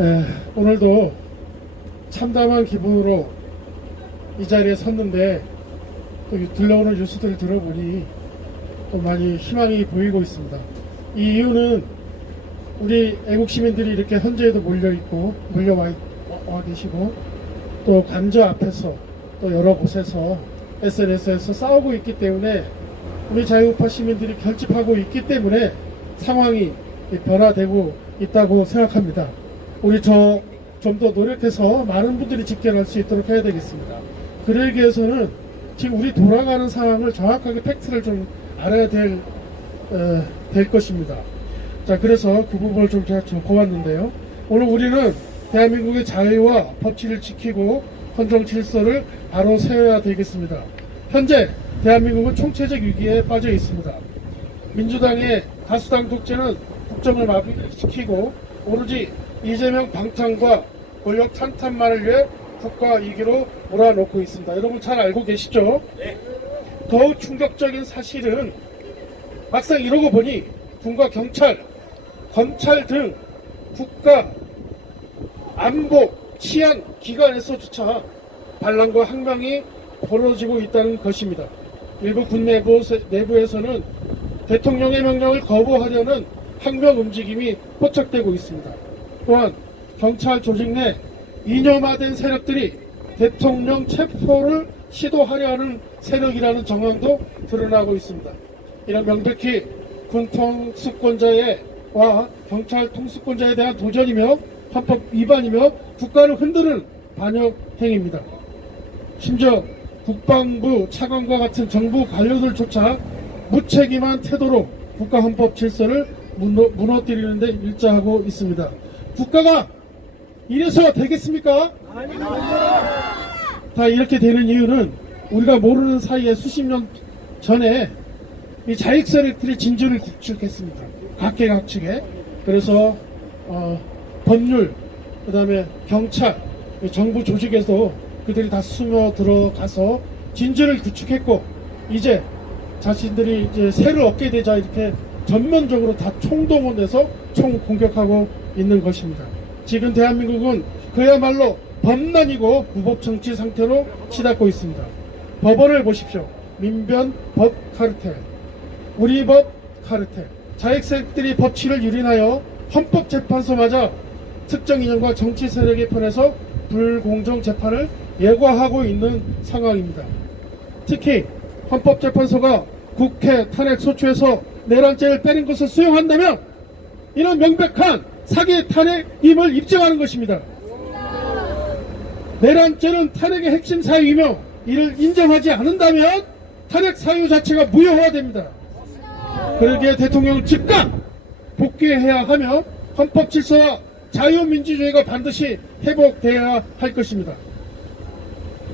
에, 오늘도 참담한 기분으로 이 자리에 섰는데 또 이- 들려오는 뉴스들을 들어보니 또 많이 희망이 보이고 있습니다. 이 이유는 우리 애국 시민들이 이렇게 현재에도 몰려 있고 몰려와 계시고 또 관저 앞에서 또 여러 곳에서 SNS에서 싸우고 있기 때문에 우리 자유우파 시민들이 결집하고 있기 때문에 상황이 변화되고 있다고 생각합니다. 우리 저 좀 더 노력해서 많은 분들이 집결할 수 있도록 해야 되겠습니다. 그러기 위해서는 지금 우리 돌아가는 상황을 정확하게 팩트를 좀 알아야 될, 어, 될 것입니다. 자, 그래서 그 부분을 좀 제가 적어 왔는데요. 오늘 우리는 대한민국의 자유와 법치를 지키고 헌정 질서를 바로 세워야 되겠습니다. 현재 대한민국은 총체적 위기에 빠져 있습니다. 민주당의 다수당 독재는 국정을 마비시키고 오로지 이재명 방탄과 권력 탄탄만을 위해 국가 이기로 몰아놓고 있습니다. 여러분 잘 알고 계시죠? 더욱 충격적인 사실은 막상 이러고 보니 군과 경찰, 검찰 등 국가 안보, 치안 기관에서조차 반란과 항명이 벌어지고 있다는 것입니다. 일부 군 내부, 내부에서는 대통령의 명령을 거부하려는 항명 움직임이 포착되고 있습니다. 또한 경찰 조직 내 이념화된 세력들이 대통령 체포를 시도하려 하는 세력이라는 정황도 드러나고 있습니다. 이런 명백히 군 통수권자와 경찰 통수권자에 대한 도전이며 헌법 위반이며 국가를 흔드는 반역 행위입니다. 심지어 국방부 차관과 같은 정부 관료들조차 무책임한 태도로 국가 헌법 질서를 무너, 무너뜨리는데 일자하고 있습니다. 국가가 이래서 되겠습니까? 다 이렇게 되는 이유는 우리가 모르는 사이에 수십 년 전에 이 자익 세력들이 진주를 구축했습니다. 각계각층에. 그래서 어, 법률, 그 다음에 경찰, 이 정부 조직에서 그들이 다 숨어 들어가서 진주를 구축했고 이제 자신들이 이제 새를 얻게 되자 이렇게 전면적으로 다 총동원해서 총 공격하고 있는 것입니다. 지금 대한민국은 그야말로 범난이고 무법 정치 상태로 치닫고 있습니다. 법원을 보십시오. 민변 법 카르텔, 우리 법 카르텔, 자익세력들이 법치를 유린하여 헌법재판소마저 특정 인연과 정치 세력의 편에서 불공정 재판을 예고하고 있는 상황입니다. 특히 헌법재판소가 국회 탄핵 소추에서 내란죄를 빼는 것을 수용한다면 이는 명백한 사기 탄핵임을 입증하는 것입니다. 내란죄는 탄핵의 핵심 사유이며 이를 인정하지 않는다면 탄핵 사유 자체가 무효화됩니다. 그러기에 대통령 즉각 복귀해야 하며 헌법 질서와 자유민주주의가 반드시 회복되어야 할 것입니다.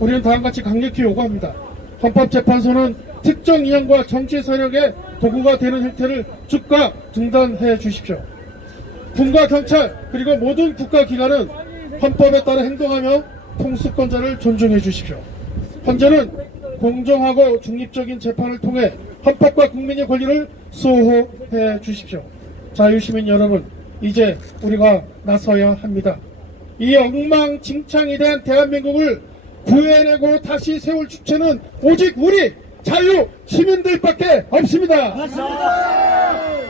우리는 다음같이 강력히 요구합니다. 헌법재판소는 특정 인연과 정치 세력의 도구가 되는 형태를 즉각 중단해 주십시오. 군과 경찰 그리고 모든 국가기관은 헌법에 따라 행동하며 통수권자를 존중해 주십시오. 현재는 공정하고 중립적인 재판을 통해 헌법과 국민의 권리를 수호해 주십시오. 자유시민 여러분, 이제 우리가 나서야 합니다. 이 엉망진창이 된 대한민국을 구해내고 다시 세울 주체는 오직 우리 자유 시민들밖에 없습니다.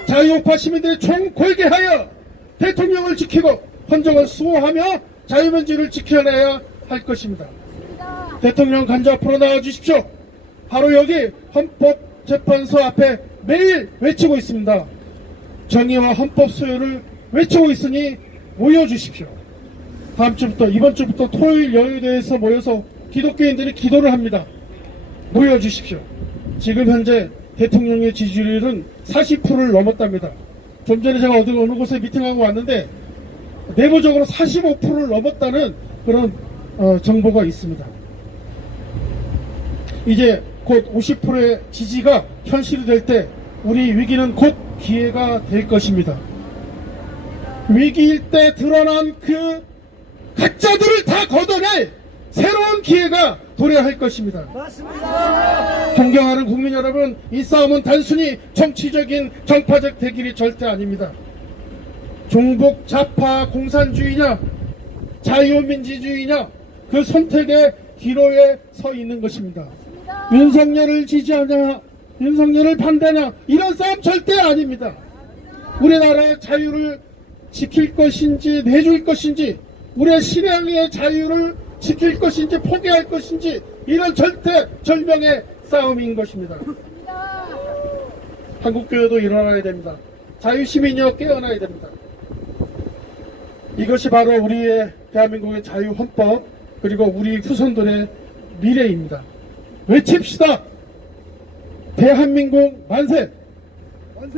자유우파 시민들이 총 골개하여 대통령을 지키고 헌정을 수호하며 자유민주를 지켜내야 할 것입니다. 대통령 간자 앞으로 나와 주십시오. 바로 여기 헌법재판소 앞에 매일 외치고 있습니다. 정의와 헌법 소유를 외치고 있으니 모여 주십시오. 다음 주부터 이번 주부터 토요일 여의도에서 모여서 기독교인들이 기도를 합니다. 모여주십시오. 지금 현재 대통령의 지지율은 40%를 넘었답니다. 좀 전에 제가 어디 어느 곳에 미팅하고 왔는데 내부적으로 45%를 넘었다는 그런 어, 정보가 있습니다. 이제 곧 50%의 지지가 현실이 될 때 우리 위기는 곧 기회가 될 것입니다. 위기일 때 드러난 그 가짜들을 다 걷어낼 기회가 도래할 것입니다. 존경하는 국민 여러분, 이 싸움은 단순히 정치적인 정파적 대결이 절대 아닙니다. 종북 좌파 공산주의냐 자유민주주의냐 그 선택의 기로에 서 있는 것입니다. 윤석열을 지지하냐 윤석열을 반대하냐 이런 싸움 절대 아닙니다. 우리나라의 자유를 지킬 것인지 내줄 것인지 우리의 신앙의 자유를 지킬 것인지 포기할 것인지 이런 절대 절명의 싸움인 것입니다. 한국교회도 일어나야 됩니다. 자유시민이여 깨어나야 됩니다. 이것이 바로 우리의 대한민국의 자유헌법 그리고 우리 후손들의 미래입니다. 외칩시다. 대한민국 만세! 만세!